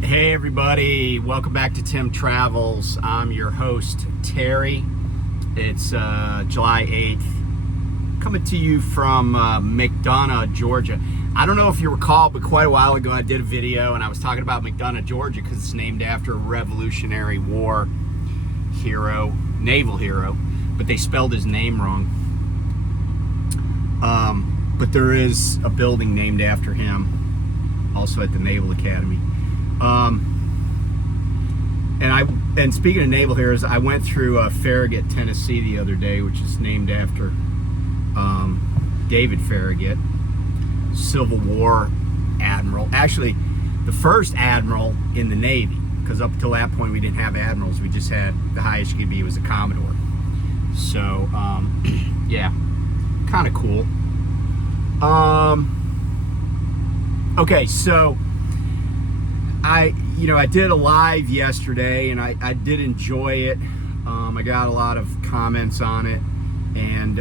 Hey everybody, welcome back to Tim Travels. I'm your host, Terry. It's July 8th, coming to you from McDonough, Georgia. I don't know if you recall, but quite a while ago I did a video and I was talking about McDonough, Georgia because it's named after a Revolutionary War hero, naval hero, but they spelled his name wrong. But there is a building named after him, also at the Naval Academy. And speaking of naval heroes, I went through Farragut, Tennessee the other day, which is named after David Farragut, Civil War admiral. Actually, the first admiral in the Navy, because up until that point we didn't have admirals. We just had, the highest you could be was a commodore. So, yeah, kind of cool. Okay, so I did a live yesterday and I did enjoy it. I got a lot of comments on it, and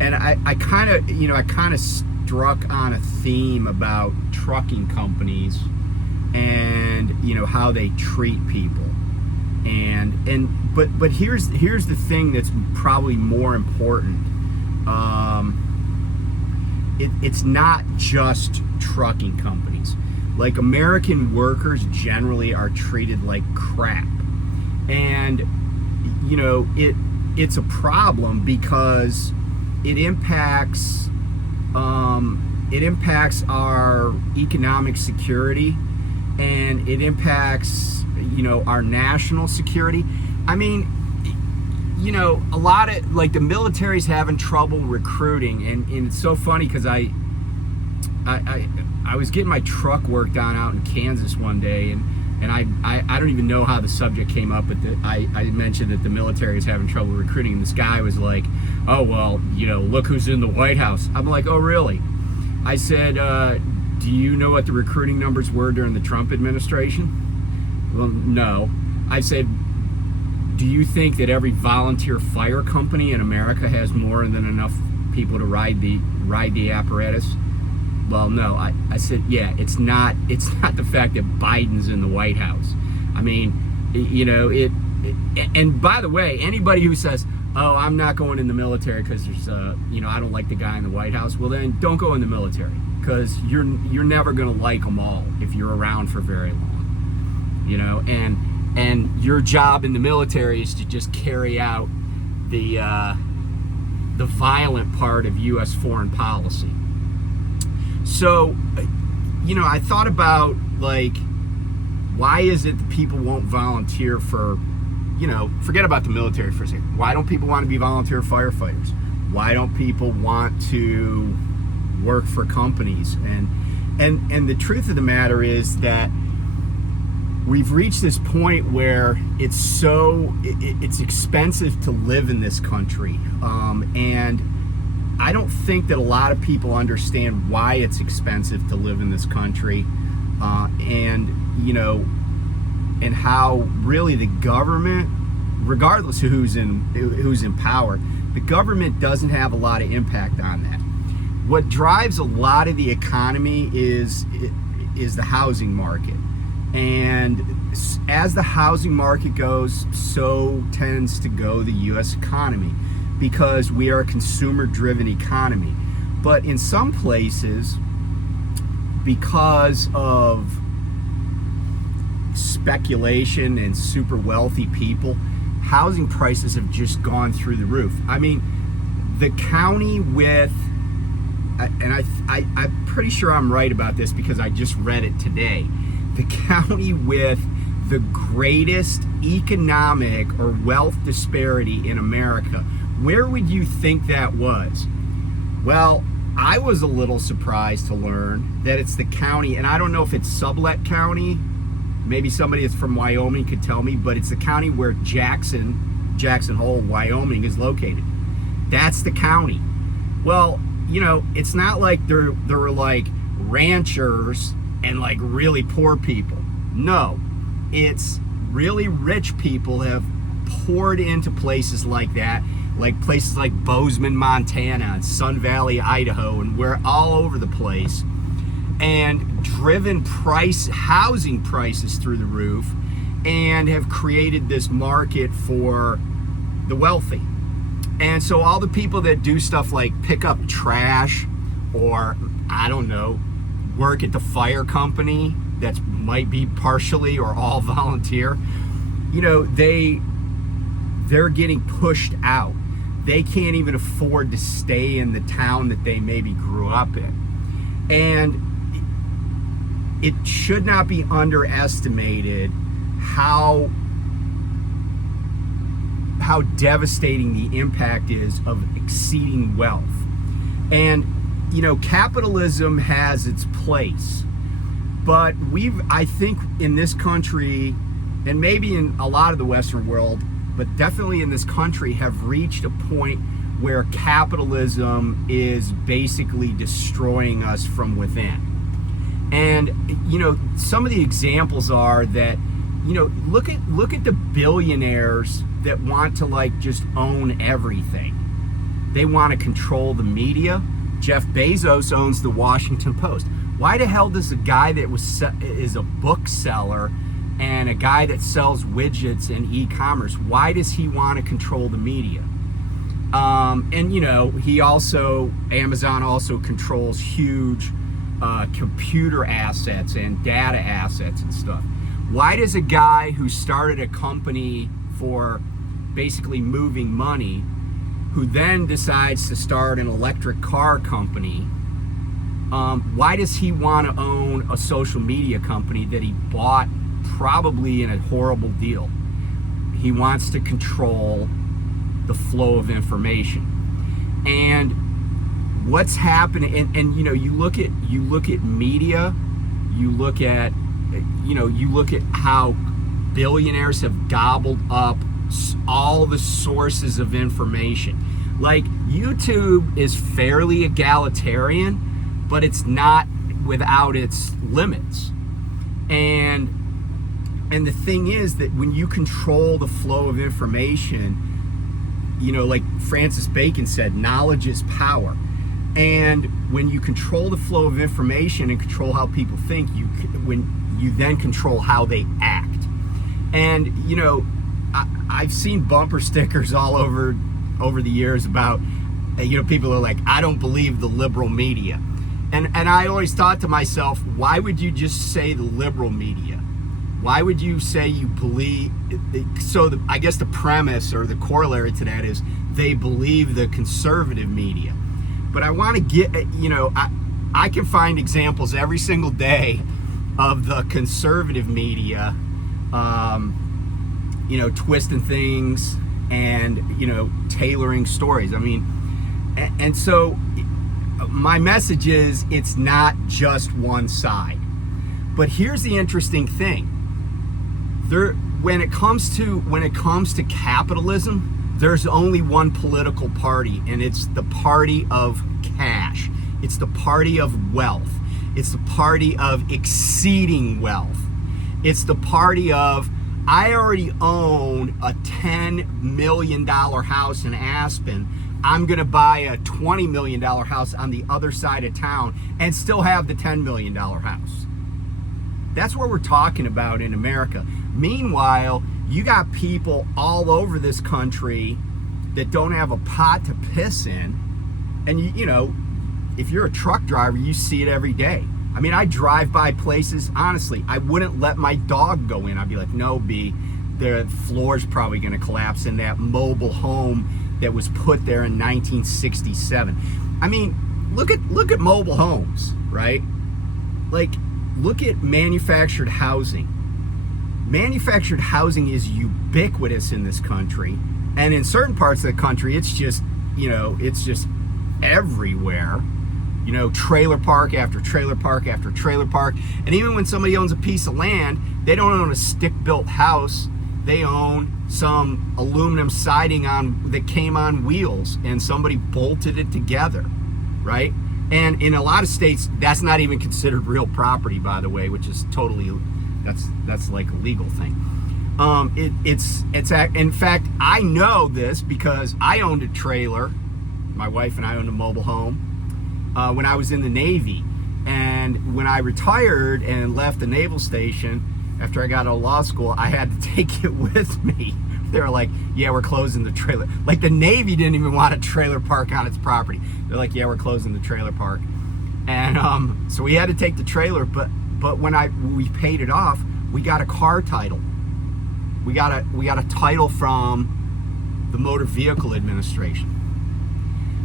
I kind of struck on a theme about trucking companies and how they treat people, but here's the thing that's probably more important. It's not just trucking companies. Like, American workers generally are treated like crap, and it's a problem because it impacts our economic security, and it impacts our national security. I mean, a lot of, like, the military's having trouble recruiting, and it's so funny because I was getting my truck worked on out in Kansas one day, and I don't even know how the subject came up, but I mentioned that the military is having trouble recruiting, and this guy was like, oh, well, look who's in the White House. I'm like, oh, really? I said, do you know what the recruiting numbers were during the Trump administration? Well, no. I said, do you think that every volunteer fire company in America has more than enough people to ride the apparatus? Well, no. I said, yeah, it's not the fact that Biden's in the White House. I mean, and by the way, anybody who says, oh, I'm not going in the military because there's I don't like the guy in the White House, well, then don't go in the military, because you're never going to like them all if you're around for very long. And your job in the military is to just carry out the violent part of U.S. foreign policy. So, I thought about, like, why is it that people won't volunteer for, forget about the military for a second. Why don't people want to be volunteer firefighters? Why don't people want to work for companies? And the truth of the matter is that we've reached this point where it's expensive to live in this country, and I don't think that a lot of people understand why it's expensive to live in this country, and how really the government, regardless of who's in power, the government doesn't have a lot of impact on that. What drives a lot of the economy is the housing market. And as the housing market goes, so tends to go the U.S. economy, because we are a consumer-driven economy. But in some places, because of speculation and super wealthy people, housing prices have just gone through the roof. I mean, the county with, and I'm pretty sure I'm right about this because I just read it today, the county with the greatest economic or wealth disparity in America, where would you think that was? Well, I was a little surprised to learn that it's the county, and I don't know if it's Sublette County, maybe somebody that's from Wyoming could tell me, but it's the county where Jackson Hole, Wyoming is located. That's the county. Well, it's not like there were like ranchers and like really poor people. No, it's really rich people have poured into places like that, like places like Bozeman, Montana, and Sun Valley, Idaho, and we're all over the place. and driven housing prices through the roof, and have created this market for the wealthy. And so all the people that do stuff like pick up trash, or I don't know, work at the fire company that might be partially or all volunteer, you know, they're getting pushed out. They can't even afford to stay in the town that they maybe grew up in. And it should not be underestimated how devastating the impact is of exceeding wealth. And, you know, capitalism has its place, but I think in this country, and maybe in a lot of the Western world, but definitely in this country, have reached a point where capitalism is basically destroying us from within. And, you know, some of the examples are that, you know, look at the billionaires that want to like just own everything. They want to control the media. Jeff Bezos owns the Washington Post. Why the hell does a guy that is a bookseller and a guy that sells widgets in e-commerce, why does he want to control the media? And you know, Amazon also controls huge computer assets and data assets and stuff. Why does a guy who started a company for basically moving money, who then decides to start an electric car company, why does he want to own a social media company that he bought probably in a horrible deal? He wants to control the flow of information. And what's happening, and you know, you look at media, you look at how billionaires have gobbled up all the sources of information. Like, YouTube is fairly egalitarian, but it's not without its limits. And the thing is that when you control the flow of information, you know, like Francis Bacon said, knowledge is power. And when you control the flow of information and control how people think, when you then control how they act. And, you know, I've seen bumper stickers all over the years about, you know, people are like, I don't believe the liberal media. And I always thought to myself, why would you just say the liberal media? Why would you say you believe? So I guess the premise or the corollary to that is they believe the conservative media. But I want to get, you know, I can find examples every single day of the conservative media, you know, twisting things and, you know, tailoring stories. I mean, and so my message is, it's not just one side. But here's the interesting thing. When it comes to capitalism, there's only one political party, and it's the party of cash. It's the party of wealth. It's the party of exceeding wealth. It's the party of, I already own a $10 million house in Aspen. I'm going to buy a $20 million house on the other side of town and still have the $10 million house. That's what we're talking about in America. Meanwhile, you got people all over this country that don't have a pot to piss in. And you know, if you're a truck driver, you see it every day. I mean, I drive by places, honestly, I wouldn't let my dog go in. I'd be like, no, B, the floor's probably going to collapse in that mobile home that was put there in 1967. I mean, look at mobile homes, right? Like, look at manufactured housing. Manufactured housing is ubiquitous in this country, and in certain parts of the country, it's just, you know, it's just everywhere. You know, trailer park after trailer park after trailer park. And even when somebody owns a piece of land, they don't own a stick-built house. They own some aluminum siding that came on wheels, and somebody bolted it together, right? And in a lot of states, that's not even considered real property, by the way, which is totally, that's like a legal thing. In fact, I know this because I owned a trailer. My wife and I owned a mobile home when I was in the Navy. And when I retired and left the naval station after I got out of law school, I had to take it with me. They were like, yeah, we're closing the trailer. Like the Navy didn't even want a trailer park on its property. They're like, yeah, we're closing the trailer park. And so we had to take the trailer, but when we paid it off, we got a car title. We got a title from the Motor Vehicle Administration.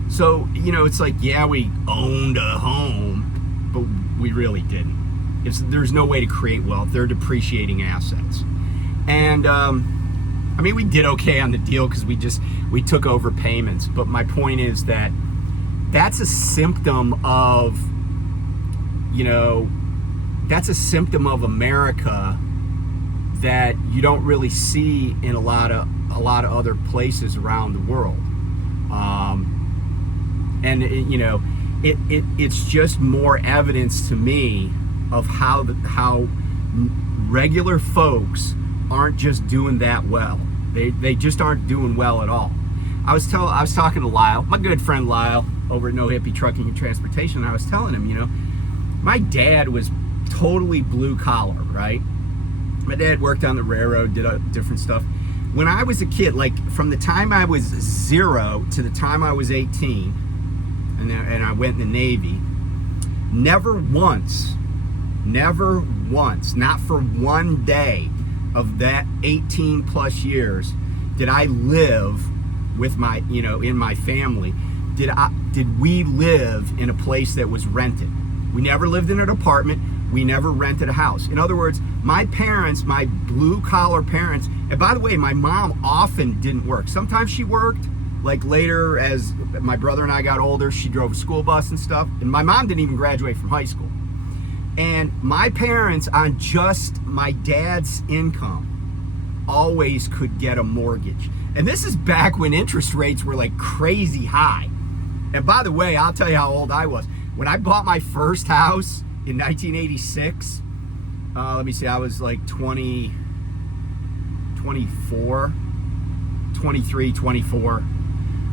So, it's like, yeah, we owned a home, but we really didn't. There's no way to create wealth. They're depreciating assets. And we did okay on the deal because we took over payments. But my point is that that's a symptom of, that's a symptom of America that you don't really see in a lot of other places around the world. It's just more evidence to me of how regular folks aren't just doing that well. They just aren't doing well at all. I was talking to Lyle, my good friend Lyle, over at No Hippie Trucking and Transportation, and I was telling him, my dad was totally blue collar, right? My dad worked on the railroad, did different stuff. When I was a kid, like from the time I was 0 to the time I was 18, and I went in the Navy, never once, not for one day of that 18 plus years did I live with my, in my family, did we live in a place that was rented. We never lived in an apartment. We never rented a house. In other words, my parents, my blue collar parents, and by the way, my mom often didn't work. Sometimes she worked, like later as my brother and I got older, she drove a school bus and stuff. And my mom didn't even graduate from high school. And my parents, on just my dad's income, always could get a mortgage. And this is back when interest rates were like crazy high. And by the way, I'll tell you how old I was. When I bought my first house in 1986, let me see, I was like 23, 24.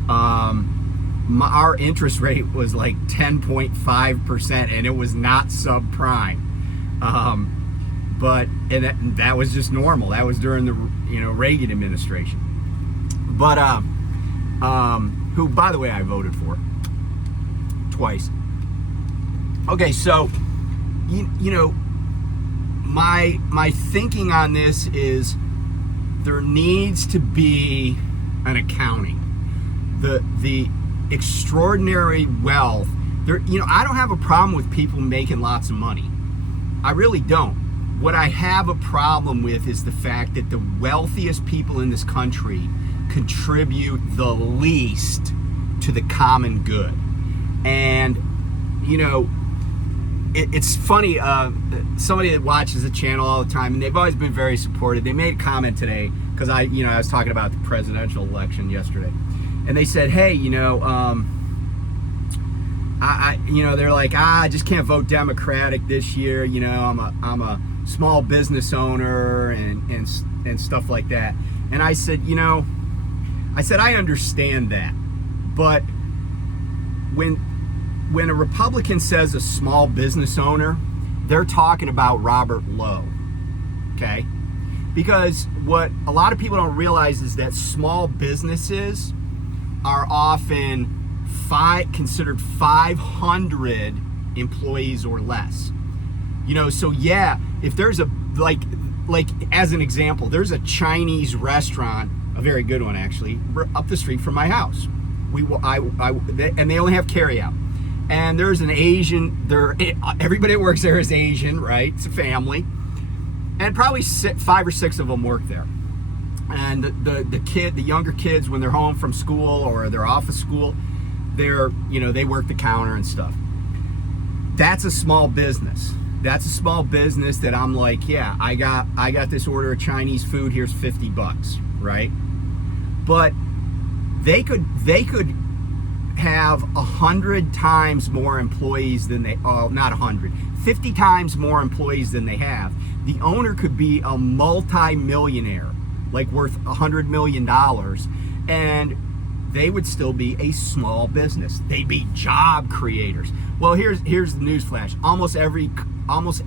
Our interest rate was like 10.5%, and it was not subprime. And that was just normal. That was during the Reagan administration. But who, by the way, I voted for twice. Okay, so my thinking on this is there needs to be an accounting. The extraordinary wealth there, I don't have a problem with people making lots of money. I really don't. What I have a problem with is the fact that the wealthiest people in this country contribute the least to the common good. And it's funny, somebody that watches the channel all the time, and they've always been very supportive. They made a comment today because I was talking about the presidential election yesterday, and they said, hey, they're like, I just can't vote Democratic this year. I'm a small business owner and stuff like that. And I said, I understand that, but when a Republican says a small business owner, they're talking about Robert Lowe, okay? Because what a lot of people don't realize is that small businesses are often considered 500 employees or less. So yeah, if there's a, like as an example, there's a Chinese restaurant, a very good one actually, up the street from my house. And they only have carryout. And there's an Asian, everybody that works there is Asian, right? It's a family. And probably 5 or 6 of them work there. And the younger kids, when they're home from school or they're off of school, they work the counter and stuff. That's a small business. That's a small business that I'm like, yeah, I got this order of Chinese food, here's $50, right? But they could have 100 times more employees than not 100, 50 times more employees than they have. The owner could be a multi-millionaire, like worth $100 million, and they would still be a small business. They'd be job creators. Well, here's the newsflash. Almost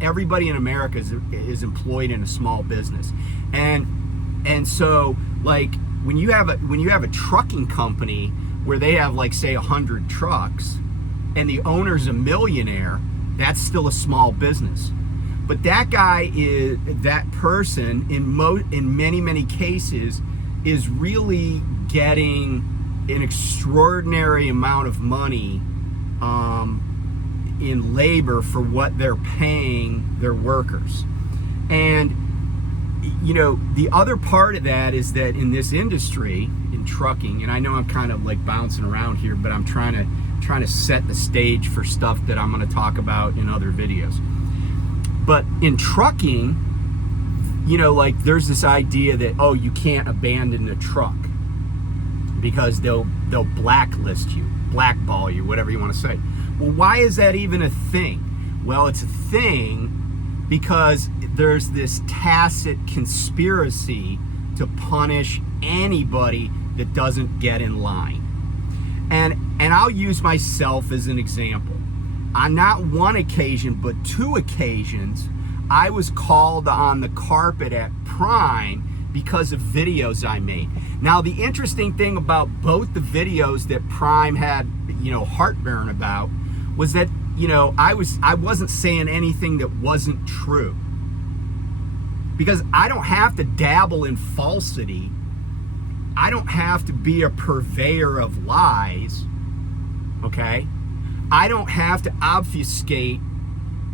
everybody in America is employed in a small business. And so, like, when you have a trucking company where they have, like, say 100 trucks and the owner's a millionaire, that's still a small business. But that person in many cases is really getting an extraordinary amount of money in labor for what they're paying their workers. And the other part of that is that in this industry, in trucking, and I know I'm kind of like bouncing around here, but I'm trying to set the stage for stuff that I'm going to talk about in other videos. But in trucking, like, there's this idea that, oh, you can't abandon a truck because they'll blacklist you, blackball you, whatever you want to say. Well, why is that even a thing? Well, it's a thing because there's this tacit conspiracy to punish anybody that doesn't get in line. And I'll use myself as an example. On not one occasion, but 2 occasions, I was called on the carpet at Prime because of videos I made. Now, the interesting thing about both the videos that Prime had, heartburn about, was that, I wasn't saying anything that wasn't true. Because I don't have to dabble in falsity. I don't have to be a purveyor of lies, okay? I don't have to obfuscate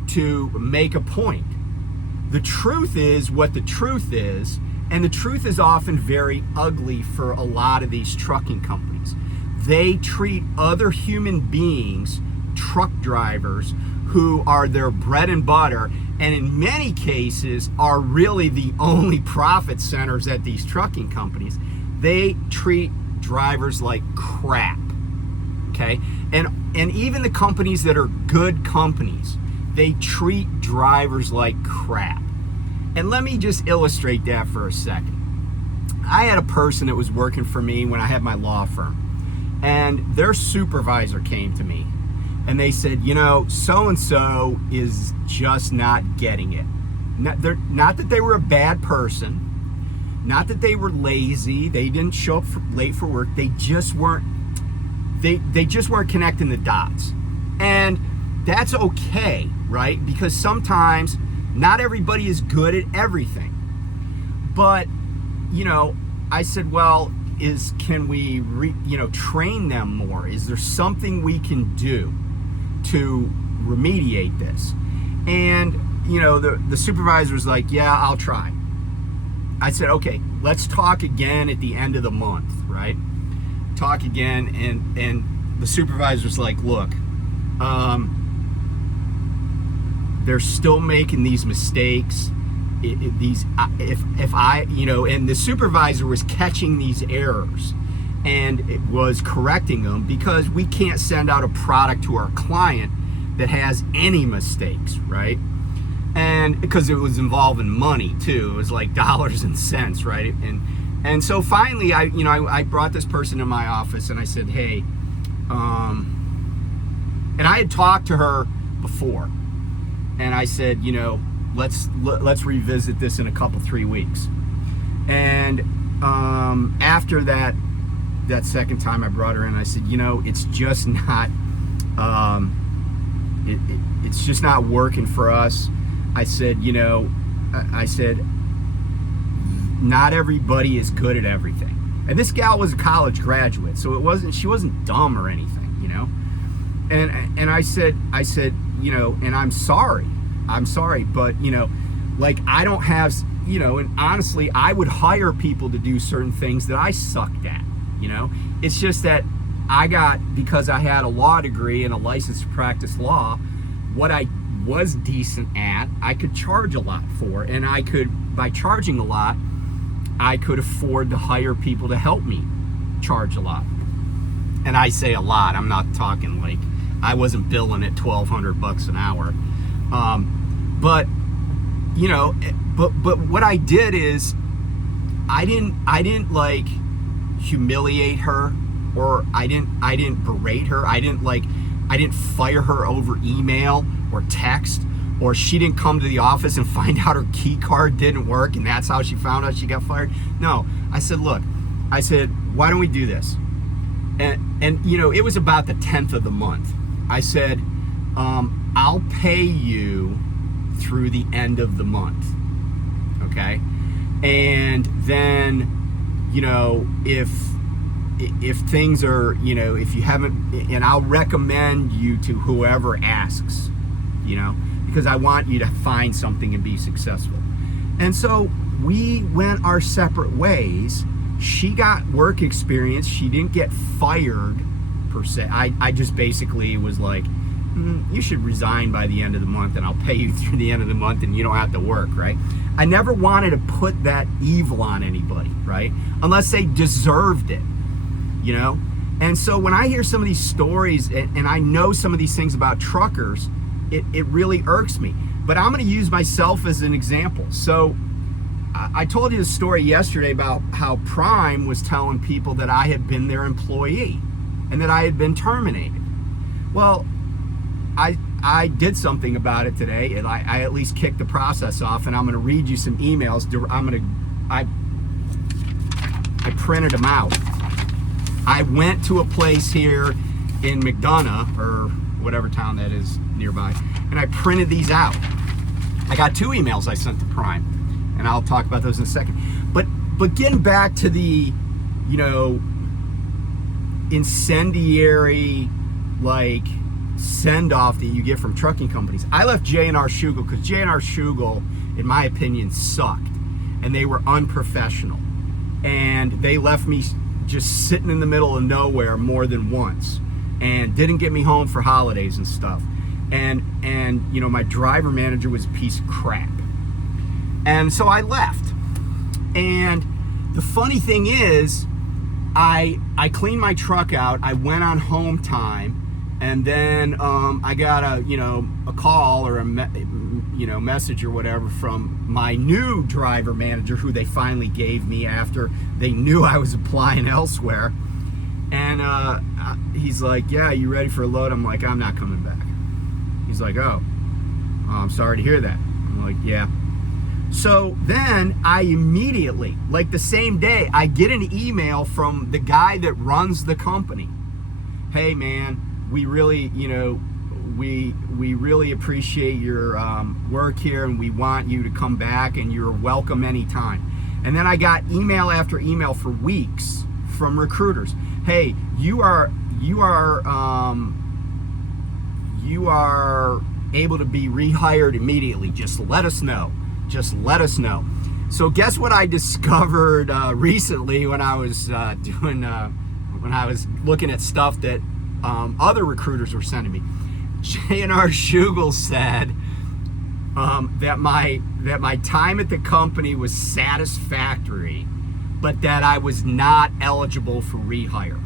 to make a point. The truth is what the truth is, and the truth is often very ugly for a lot of these trucking companies. They treat other human beings, truck drivers, who are their bread and butter, and in many cases are really the only profit centers at these trucking companies. They treat drivers like crap, okay? And even the companies that are good companies, they treat drivers like crap. And let me just illustrate that for a second. I had a person that was working for me when I had my law firm, and their supervisor came to me and they said, so-and-so is just not getting it. Not that they were a bad person, not that they were lazy, they didn't show up late for work, they just weren't connecting the dots. And that's okay, right? Because sometimes not everybody is good at everything. But, I said, well, can we train them more? Is there something we can do to remediate this? And, the supervisor was like, yeah, I'll try. I said, okay, let's talk again at the end of the month, right? Talk again, and the supervisor's like, look, they're still making these mistakes. And the supervisor was catching these errors and it was correcting them, because we can't send out a product to our client that has any mistakes, right? And because it was involving money too, it was like dollars and cents, right? And so finally, I brought this person in my office and I said, hey, and I had talked to her before, and I said, let's revisit this in a couple 3 weeks. And after that second time I brought her in, I said, it's just not it's just not working for us. I said, not everybody is good at everything. And this gal was a college graduate, so she wasn't dumb or anything, And I said, and I'm sorry, but I don't have, and honestly, I would hire people to do certain things that I sucked at, It's just that because I had a law degree and a license to practice law, what I was decent at, I could charge a lot for, and by charging a lot, I could afford to hire people to help me charge a lot. And I say a lot, I'm not talking like, I wasn't billing at $1,200 an hour. But what I did is I didn't like humiliate her. or I didn't berate her. I didn't fire her over email or text, or she didn't come to the office and find out her key card didn't work and that's how she found out she got fired. No, I said, look, why don't we do this? And you know, it was about the 10th of the month. I said, I'll pay you through the end of the month, okay? And then, you know, if things are, you know, if you haven't, and I'll recommend you to whoever asks, you know, because I want you to find something and be successful. And so we went our separate ways. She got work experience. She didn't get fired per se. I just basically was like, you should resign by the end of the month and I'll pay you through the end of the month and you don't have to work, right? I never wanted to put that evil on anybody, right? Unless they deserved it, you know? And so when I hear some of these stories and I know some of these things about truckers, it really irks me. But I'm gonna use myself as an example. So I told you the story yesterday about how Prime was telling people that I had been their employee and that I had been terminated. Well, I did something about it today, and I at least kicked the process off, and I'm going to read you some emails. I printed them out. I went to a place here in McDonough, or whatever town that is nearby, and I printed these out. I got 2 emails I sent to Prime, and I'll talk about those in a second. But getting back to the, you know, incendiary, like, send-off that you get from trucking companies. I left J&R Schugel because J&R Schugel, in my opinion, sucked, and they were unprofessional, and they left me just sitting in the middle of nowhere more than once, and didn't get me home for holidays and stuff. And you know, my driver manager was a piece of crap, and so I left. And the funny thing is, I cleaned my truck out. I went on home time. And then I got a call or a message or whatever from my new driver manager, who they finally gave me after they knew I was applying elsewhere. And he's like, "Yeah, you ready for a load?" I'm like, "I'm not coming back." He's like, "Oh, I'm sorry to hear that." I'm like, "Yeah." So then I immediately, like the same day, I get an email from the guy that runs the company. "Hey, man, we really, you know, we really appreciate your work here, and we want you to come back, and you're welcome anytime." And then I got email after email for weeks from recruiters. "Hey, you are able to be rehired immediately. Just let us know. Just let us know." So guess what I discovered recently when I was when I was looking at stuff that other recruiters were sending me. J&R Schugel said that my time at the company was satisfactory, but that I was not eligible for rehire.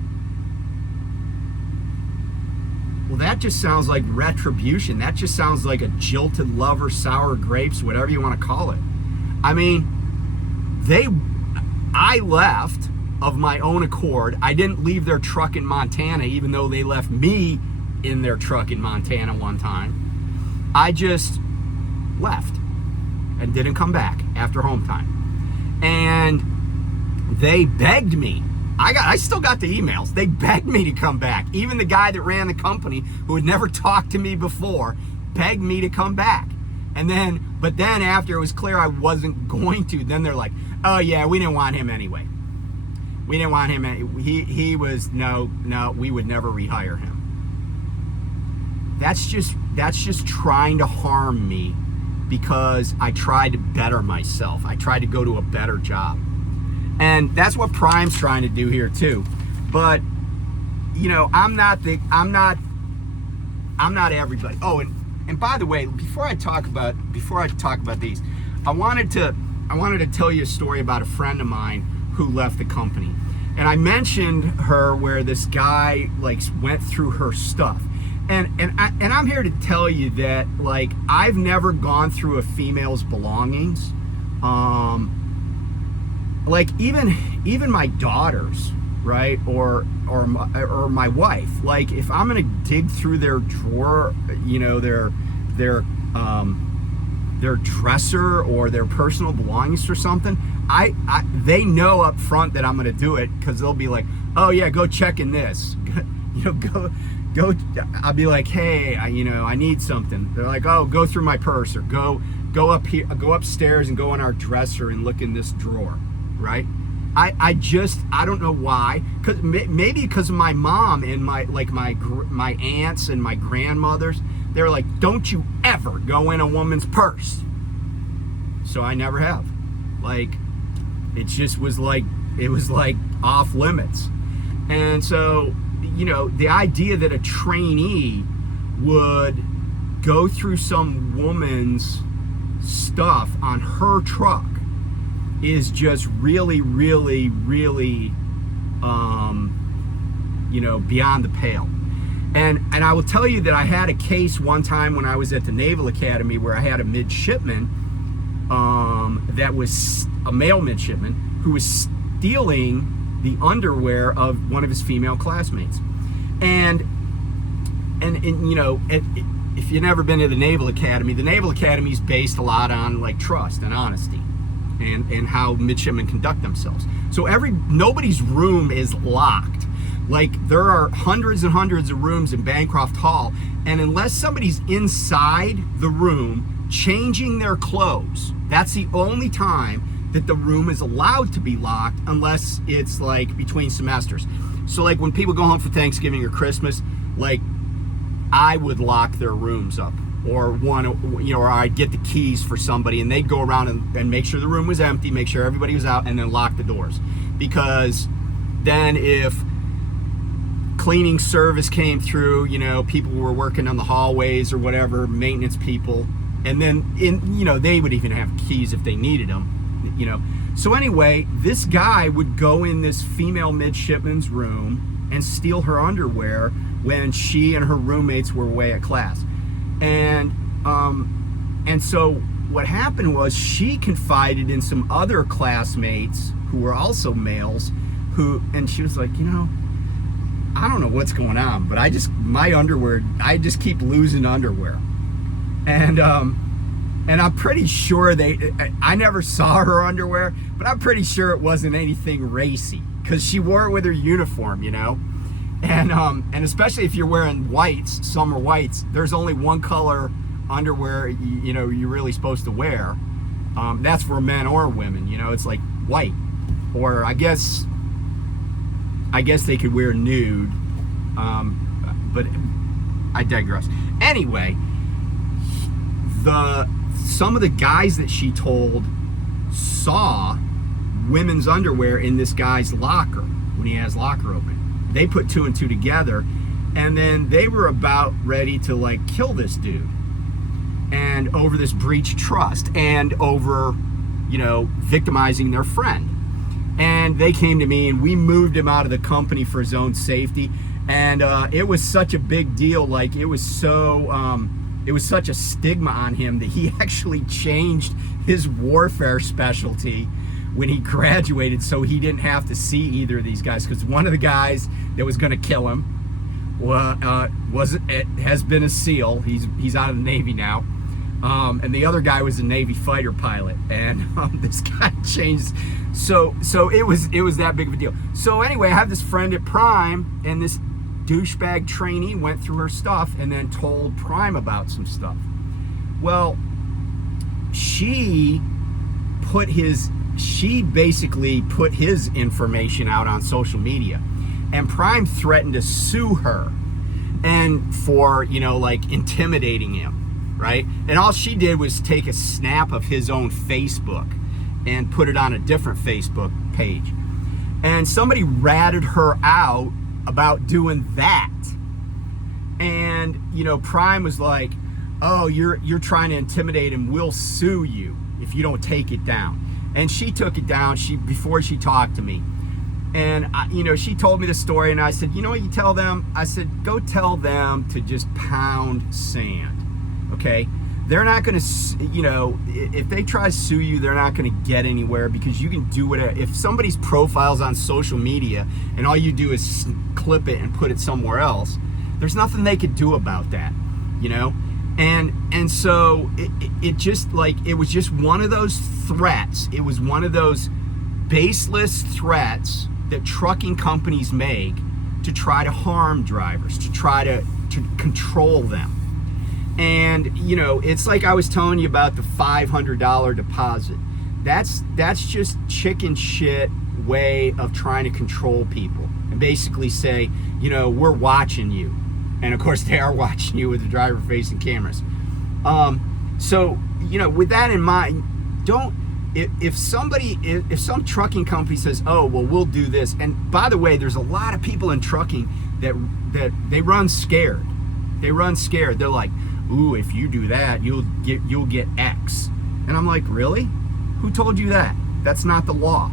Well, that just sounds like retribution. That just sounds like a jilted lover, sour grapes, whatever you want to call it. I mean, I left of my own accord. I didn't leave their truck in Montana, even though they left me in their truck in Montana one time. I just left and didn't come back after home time. And they begged me. I still got the emails. They begged me to come back. Even the guy that ran the company, who had never talked to me before, begged me to come back. But then after it was clear I wasn't going to, then they're like, "Oh yeah, we didn't want him anyway. We didn't want him. He was, no, we would never rehire him." That's just trying to harm me because I tried to better myself. I tried to go to a better job. And that's what Prime's trying to do here too. But you know, I'm not everybody. Oh, and by the way, before I talk about these, I wanted to tell you a story about a friend of mine who left the company. And I mentioned her where this guy like went through her stuff. And I'm here to tell you that like I've never gone through a female's belongings. Like even my daughters, right? Or my wife. Like, if I'm gonna dig through their drawer, you know, their dresser or their personal belongings or something, they know up front that I'm gonna do it, because they'll be like, oh yeah, go check in this. You know, go. I'll be like, hey, I need something. They're like, oh, go through my purse, or go up here, go upstairs and go in our dresser and look in this drawer, right? I don't know why, maybe because of my mom and my aunts and my grandmothers. They're like, don't you ever go in a woman's purse. So I never have. Like, it just was like, it was like off limits. And so, you know, the idea that a trainee would go through some woman's stuff on her truck is just really, really, really, you know, beyond the pale. And I will tell you that I had a case one time when I was at the Naval Academy where I had a midshipman that was a male midshipman who was stealing the underwear of one of his female classmates. And you know, if you've never been to the Naval Academy is based a lot on like trust and honesty and how midshipmen conduct themselves. So nobody's room is locked. Like, there are hundreds and hundreds of rooms in Bancroft Hall, and unless somebody's inside the room changing their clothes, that's the only time that the room is allowed to be locked, unless it's like between semesters. So like when people go home for Thanksgiving or Christmas, like, I would lock their rooms up, or or I'd get the keys for somebody and they'd go around and make sure the room was empty, make sure everybody was out, and then lock the doors. Because then if cleaning service came through, you know, people were working on the hallways or whatever, maintenance people, and then you know, they would even have keys if they needed them, you know. So anyway, this guy would go in this female midshipman's room and steal her underwear when she and her roommates were away at class. And so what happened was, she confided in some other classmates who were also males, and she was like, you know, I don't know what's going on, but I just keep losing underwear. And I'm pretty sure I never saw her underwear, but I'm pretty sure it wasn't anything racy, because she wore it with her uniform, you know. And especially if you're wearing whites, summer whites, there's only one color underwear, you know, you're really supposed to wear. That's for men or women, you know, it's like white. Or I guess they could wear nude, but I digress. Anyway, some of the guys that she told saw women's underwear in this guy's locker when he had his locker open. They put two and two together, and then they were about ready to like kill this dude, and over this breach of trust, and over, you know, victimizing their friend. And they came to me, and we moved him out of the company for his own safety. And it was such a big deal. Like, it was such a stigma on him that he actually changed his warfare specialty when he graduated, so he didn't have to see either of these guys. Because one of the guys that was going to kill him has been a SEAL. He's out of the Navy now. And the other guy was a Navy fighter pilot, and this guy changed. So it was that big of a deal. So anyway, I have this friend at Prime, and this douchebag trainee went through her stuff and then told Prime about some stuff. Well, she basically put his information out on social media, and Prime threatened to sue her, and for, you know, like intimidating him, right? And all she did was take a snap of his own Facebook and put it on a different Facebook page. And somebody ratted her out about doing that. And, you know, Prime was like, oh, you're trying to intimidate him, we'll sue you if you don't take it down. And she took it down before she talked to me. And, you know, she told me the story, and I said, you know what you tell them? I said, go tell them to just pound sand, okay? they're not going to, if they try to sue you, they're not going to get anywhere, because you can do whatever. If somebody's profile's on social media and all you do is clip it and put it somewhere else, there's nothing they could do about that, And so it just like, it was just one of those threats. It was one of those baseless threats that trucking companies make to try to harm drivers, to try to control them. And it's like I was telling you about the $500 deposit. That's just chicken shit way of trying to control people and basically say, we're watching you. And of course they are watching you with the driver facing cameras. So with that in mind, if some trucking company says, oh, well, we'll do this. And by the way, there's a lot of people in trucking that they run scared. They're like, ooh, if you do that, you'll get X. And I'm like, really? Who told you that? That's not the law,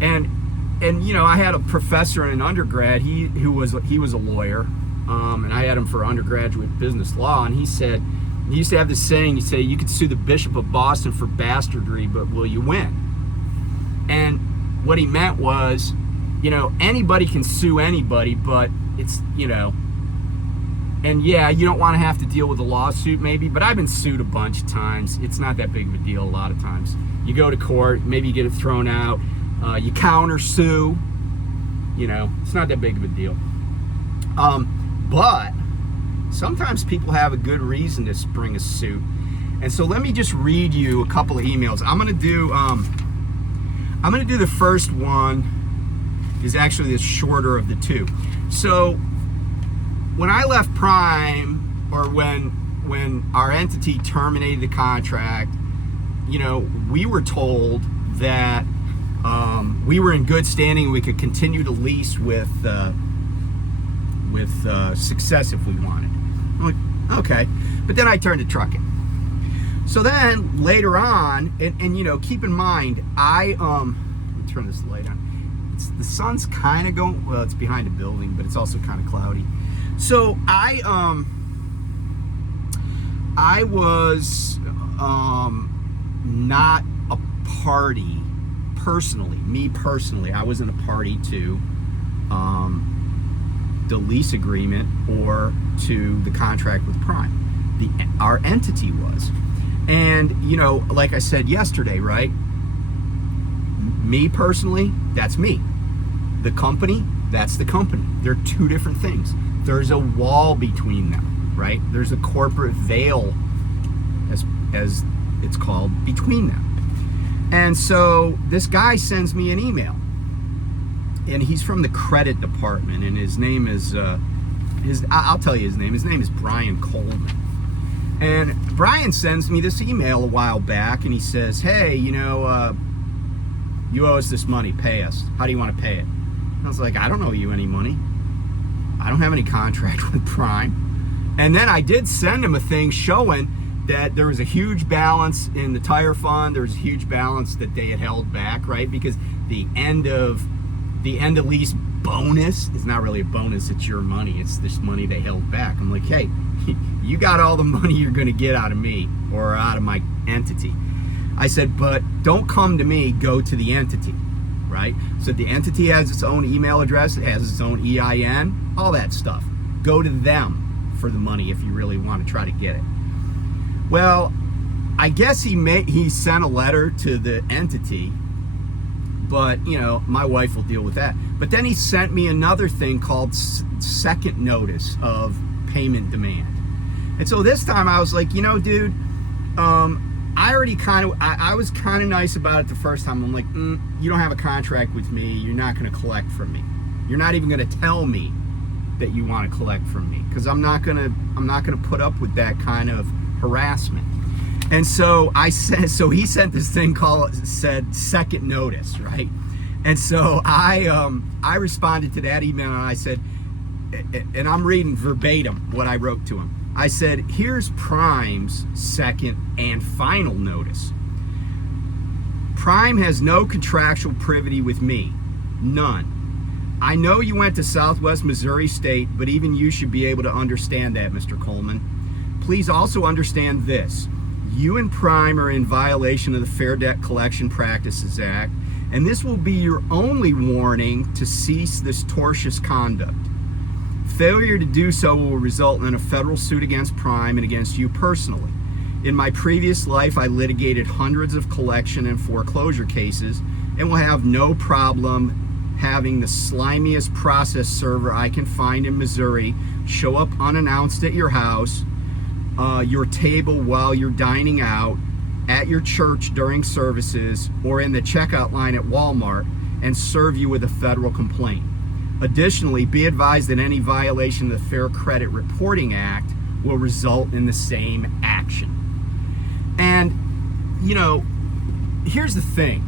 And I had a professor in undergrad. He was a lawyer, and I had him for undergraduate business law. And he said, he used to have this saying. He said, you could sue the Bishop of Boston for bastardry, but will you win? And what he meant was, anybody can sue anybody, but it's And yeah, you don't want to have to deal with a lawsuit maybe, but I've been sued a bunch of times. It's not that big of a deal a lot of times. You go to court, maybe you get it thrown out, you counter sue, it's not that big of a deal. But sometimes people have a good reason to spring a suit. And so let me just read you a couple of emails. I'm gonna do the first one is actually the shorter of the two. So when I left Prime, or when our entity terminated the contract, we were told that we were in good standing. We could continue to lease with Success if we wanted. I'm like, okay. But then I turned to trucking. So then later on, and keep in mind, let me turn this light on. The sun's kind of going, well, it's behind a building, but it's also kind of cloudy. So I was not a party personally. Me personally, I wasn't a party to the lease agreement or to the contract with Prime. Our entity was, and like I said yesterday, right? Me personally, that's me. The company, that's the company. They're two different things. There's a wall between them, right? There's a corporate veil, as it's called, between them. And so this guy sends me an email, and he's from the credit department, and his name is I'll tell you his name. His name is Brian Coleman. And Brian sends me this email a while back, and he says, hey, you owe us this money, pay us. How do you want to pay it? And I was like, I don't owe you any money. I don't have any contract with Prime. And then I did send him a thing showing that there was a huge balance in the tire fund. There was a huge balance that they had held back, right? Because the end of lease bonus is not really a bonus, it's your money. It's this money they held back. I'm like, hey, you got all the money you're gonna get out of me or out of my entity. I said, but don't come to me, go to the entity, right? So the entity has its own email address, it has its own EIN, all that stuff. Go to them for the money if you really want to try to get it. Well, I guess he sent a letter to the entity, but my wife will deal with that. But then he sent me another thing called second notice of payment demand. And so this time I was like, dude, I was kind of nice about it the first time. I'm like, you don't have a contract with me. You're not going to collect from me. You're not even going to tell me that you want to collect from me, because I'm not going to put up with that kind of harassment. And so he sent this thing said second notice, right? And so I responded to that email, and I said, and I'm reading verbatim what I wrote to him. I said, here's Prime's second and final notice. Prime has no contractual privity with me. None. I know you went to Southwest Missouri State, but even you should be able to understand that, Mr. Coleman. Please also understand this. You and Prime are in violation of the Fair Debt Collection Practices Act, and this will be your only warning to cease this tortious conduct. Failure to do so will result in a federal suit against Prime and against you personally. In my previous life, I litigated hundreds of collection and foreclosure cases and will have no problem having the slimiest process server I can find in Missouri show up unannounced at your house, your table while you're dining out, at your church during services, or in the checkout line at Walmart and serve you with a federal complaint. Additionally, be advised that any violation of the Fair Credit Reporting Act will result in the same action. And, you know, here's the thing.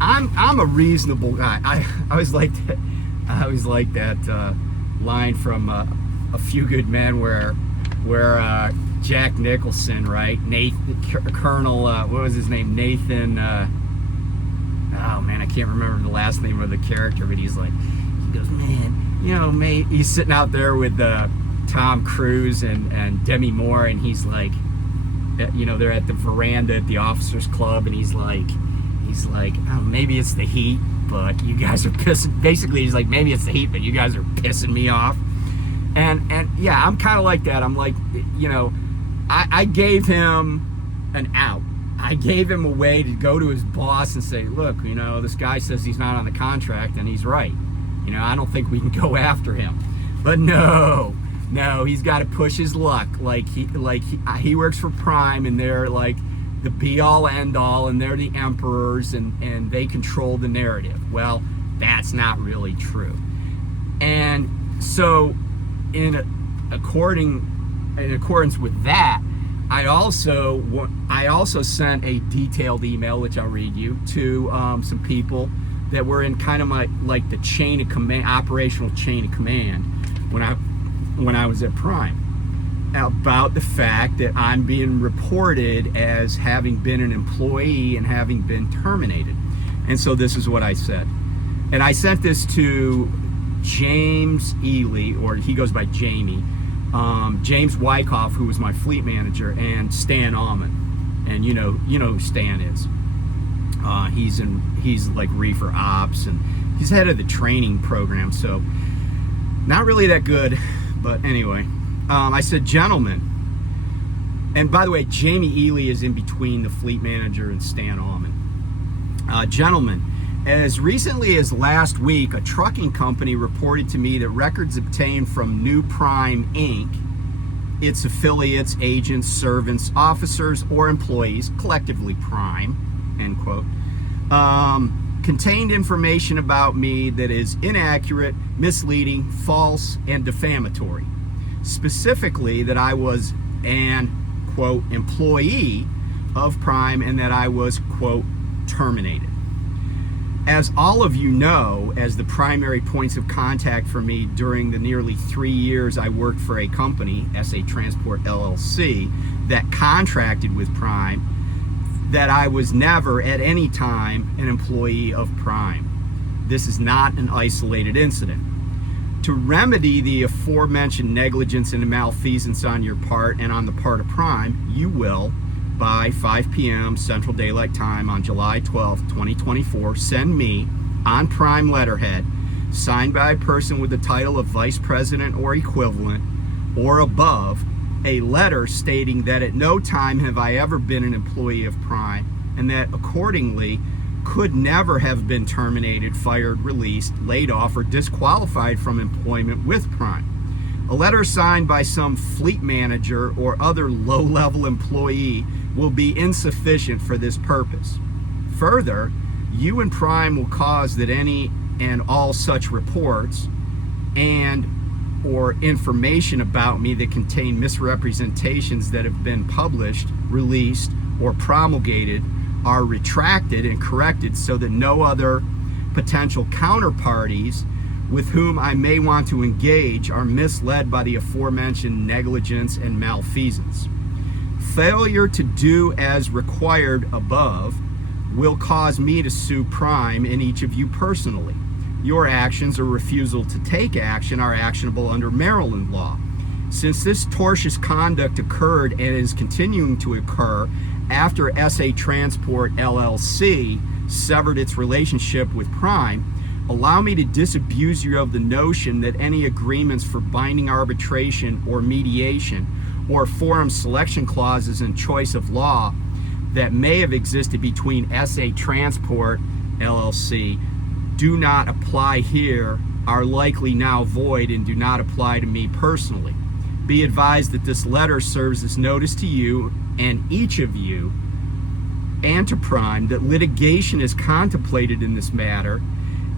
I'm a reasonable guy. I always like that line from A Few Good Men where Jack Nicholson, right? Colonel, what was his name? Nathan. Oh man, I can't remember the last name of the character, but he goes, man, you know, mate. He's sitting out there with Tom Cruise and Demi Moore, and he's like, you know, they're at the veranda at the officers' club, and he's like, oh, maybe it's the heat, but you guys are pissing. Basically, he's like, maybe it's the heat, but you guys are pissing me off. And yeah, I'm kind of like that. I'm like, you know, I gave him an out. I gave him a way to go to his boss and say, look, you know, this guy says he's not on the contract, and he's right. You know, I don't think we can go after him. But no, he's got to push his luck. He works for Prime, and they're like the be-all, end-all, and they're the emperors, and they control the narrative. Well, that's not really true. And so, in accordance with that, I also sent a detailed email, which I'll read you, to some people that were in kind of like the chain of command, operational chain of command, when I was at Prime, about the fact that I'm being reported as having been an employee and having been terminated. And so this is what I said. And I sent this to James Ely, or he goes by Jamie, James Wyckoff, who was my fleet manager, and Stan Allman. And you know who Stan is. He's like reefer ops, and he's head of the training program, so not really that good. But anyway, I said, gentlemen, and by the way, Jamie Ely is in between the fleet manager and Stan Allman. Gentlemen, as recently as last week, a trucking company reported to me that records obtained from New Prime Inc., its affiliates, agents, servants, officers, or employees, collectively Prime, end quote, contained information about me that is inaccurate, misleading, false, and defamatory. Specifically, that I was an, quote, employee of Prime, and that I was, quote, terminated. As all of you know, as the primary points of contact for me during the nearly 3 years I worked for a company, SA Transport LLC, that contracted with Prime, that I was never at any time an employee of Prime. This is not an isolated incident. To remedy the aforementioned negligence and malfeasance on your part and on the part of Prime, you will, by 5 p.m. Central Daylight Time on July 12, 2024, send me, on Prime letterhead, signed by a person with the title of Vice President or equivalent, or above, a letter stating that at no time have I ever been an employee of Prime, and that accordingly could never have been terminated, fired, released, laid off, or disqualified from employment with Prime. A letter signed by some fleet manager or other low-level employee will be insufficient for this purpose. Further, you and Prime will cause that any and all such reports and or information about me that contain misrepresentations that have been published, released, or promulgated are retracted and corrected so that no other potential counterparties with whom I may want to engage are misled by the aforementioned negligence and malfeasance. Failure to do as required above will cause me to sue Prime and each of you personally. Your actions or refusal to take action are actionable under Maryland law. Since this tortious conduct occurred and is continuing to occur after SA Transport LLC severed its relationship with Prime, allow me to disabuse you of the notion that any agreements for binding arbitration or mediation or forum selection clauses and choice of law that may have existed between SA Transport LLC do not apply here, are likely now void and do not apply to me personally. Be advised that this letter serves as notice to you and each of you and to Prime that litigation is contemplated in this matter,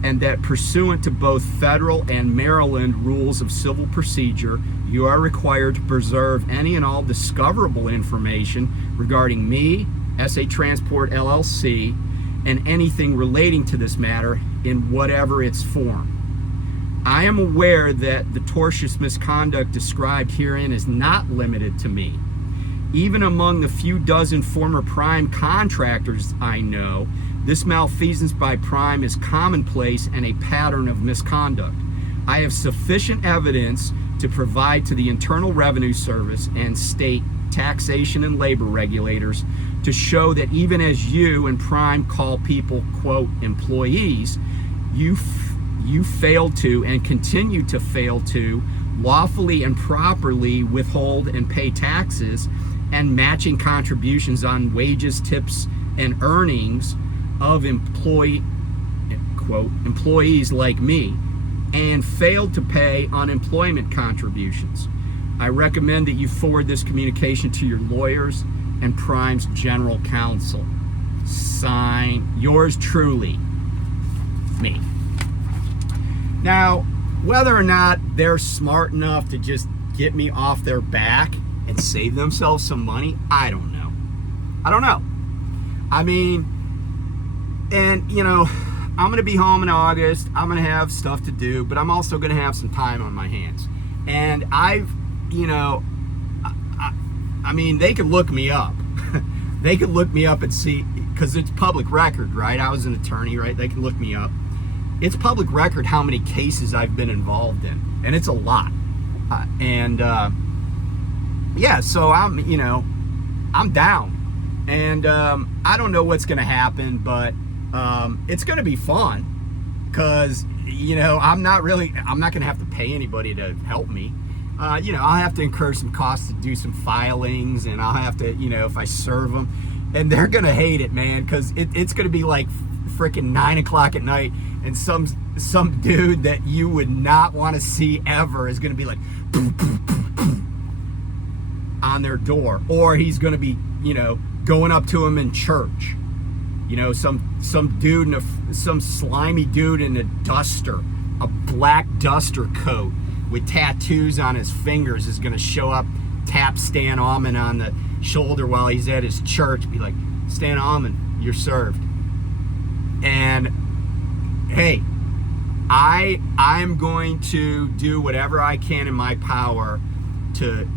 and that pursuant to both federal and Maryland rules of civil procedure, you are required to preserve any and all discoverable information regarding me, SA Transport LLC, and anything relating to this matter in whatever its form. I am aware that the tortious misconduct described herein is not limited to me. Even among the few dozen former Prime contractors I know, this malfeasance by Prime is commonplace and a pattern of misconduct. I have sufficient evidence to provide to the Internal Revenue Service and state taxation and labor regulators to show that even as you and Prime call people, quote, employees, you failed to and continue to fail to lawfully and properly withhold and pay taxes and matching contributions on wages, tips, and earnings of employees like me, and failed to pay unemployment contributions. I recommend that you forward this communication to your lawyers and Prime's general counsel. Sign, yours truly, me. Now, whether or not they're smart enough to just get me off their back and save themselves some money, I don't know. I mean, and you know, I'm gonna be home in August. I'm gonna have stuff to do, but I'm also gonna have some time on my hands. And I mean, they could look me up. They could look me up and see, because it's public record, right? I was an attorney, right? They can look me up. It's public record how many cases I've been involved in, and it's a lot. Yeah, so I'm down. And I don't know what's going to happen, but it's going to be fun because, I'm not going to have to pay anybody to help me. I'll have to incur some costs to do some filings, and I'll have to, if I serve them, and they're going to hate it, man, because it's going to be like freaking 9 o'clock at night, and some dude that you would not want to see ever is going to be like on their door, or he's going to be, going up to him in church. Some dude some slimy dude in a duster, a black duster coat with tattoos on his fingers is going to show up, tap Stan Almond on the shoulder while he's at his church, be like, Stan Almond, you're served. And hey, I'm going to do whatever I can in my power to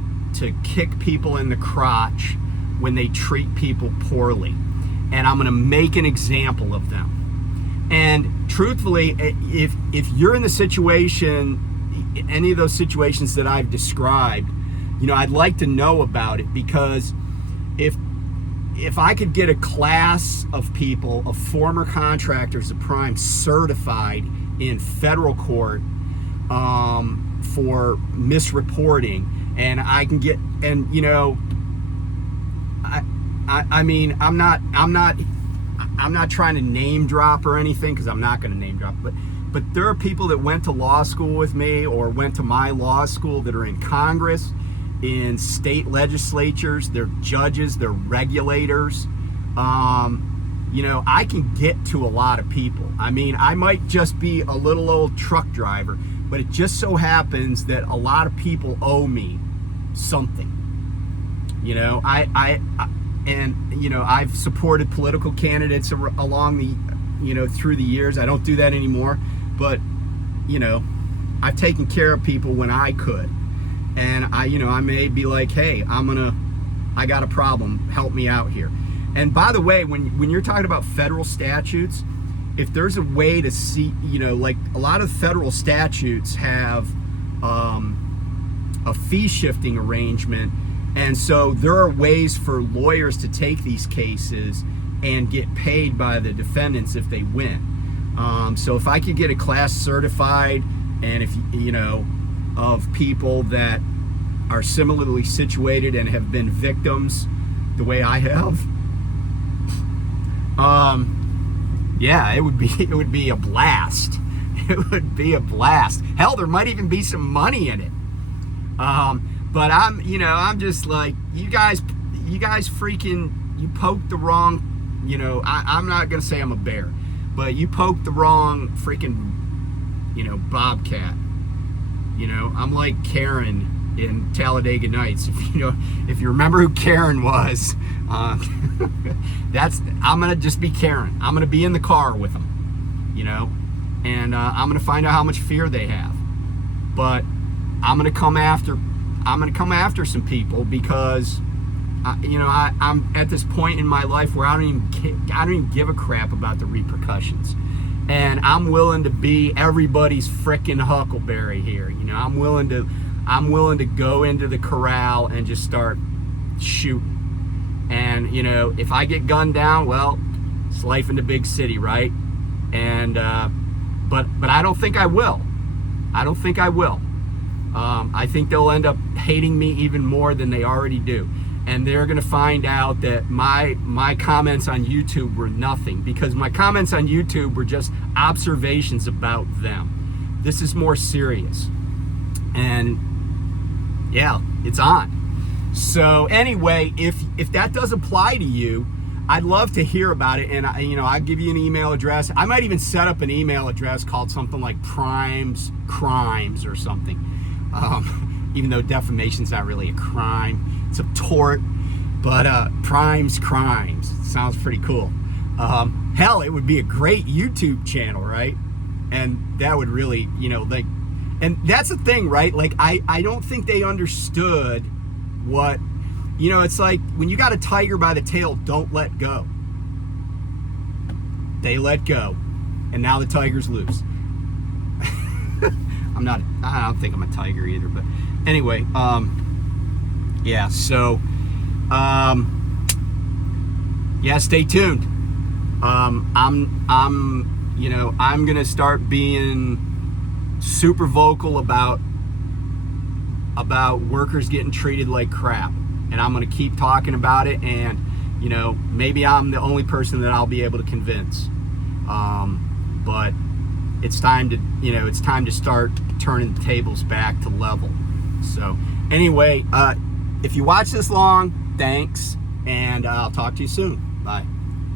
kick people in the crotch when they treat people poorly. And I'm going to make an example of them. And truthfully, if you're in the situation, any of those situations that I've described, I'd like to know about it, because if I could get a class of people, of former contractors of Prime, certified in federal court for misreporting, and I can get, and I mean, I'm not trying to name drop or anything, because I'm not going to name drop, but there are people that went to law school with me or went to my law school that are in Congress, in state legislatures, they're judges, they're regulators. I can get to a lot of people. I mean, I might just be a little old truck driver, but it just so happens that a lot of people owe me something. I've supported political candidates along the, through the years. I don't do that anymore, but, I've taken care of people when I could. And I may be like, hey, I got a problem, help me out here. And by the way, when you're talking about federal statutes, if there's a way to see, like a lot of federal statutes have a a fee shifting arrangement. And so there are ways for lawyers to take these cases and get paid by the defendants if they win. So if I could get a class certified, and if you know, of people that are similarly situated and have been victims the way I have, yeah, it would be a blast. It would be a blast. Hell, there might even be some money in it. But I'm just like, you guys freaking, you poked the wrong, I'm not gonna say I'm a bear, but you poked the wrong freaking, bobcat. I'm like Karen in Talladega Nights. If you remember who Karen was, I'm gonna just be Karen. I'm gonna be in the car with them, and I'm gonna find out how much fear they have. But I'm gonna come after some people because, I'm at this point in my life where I don't even give a crap about the repercussions, and I'm willing to be everybody's frickin' huckleberry here. I'm willing to go into the corral and just start shooting. And if I get gunned down, well, it's life in the big city, right? And but I don't think I will. I think they'll end up hating me even more than they already do. And they're gonna find out that my comments on YouTube were nothing, because my comments on YouTube were just observations about them. This is more serious. And yeah, it's on. So anyway, if that does apply to you, I'd love to hear about it. And I'll give you an email address. I might even set up an email address called something like Primes Crimes or something. Even though defamation's not really a crime, it's a tort. But Primes Crimes sounds pretty cool. Hell, it would be a great YouTube channel, right? And that would really, and that's the thing, right? Like, I don't think they understood what, it's like when you got a tiger by the tail, don't let go. They let go, and now the tiger's loose. I don't think I'm a tiger either, but anyway, yeah, so, yeah, stay tuned. I'm gonna start being super vocal about workers getting treated like crap, and I'm going to keep talking about it. And maybe I'm the only person that I'll be able to convince, but it's time to start turning the tables back to level. So anyway, if you watch this long, thanks, and I'll talk to you soon. Bye.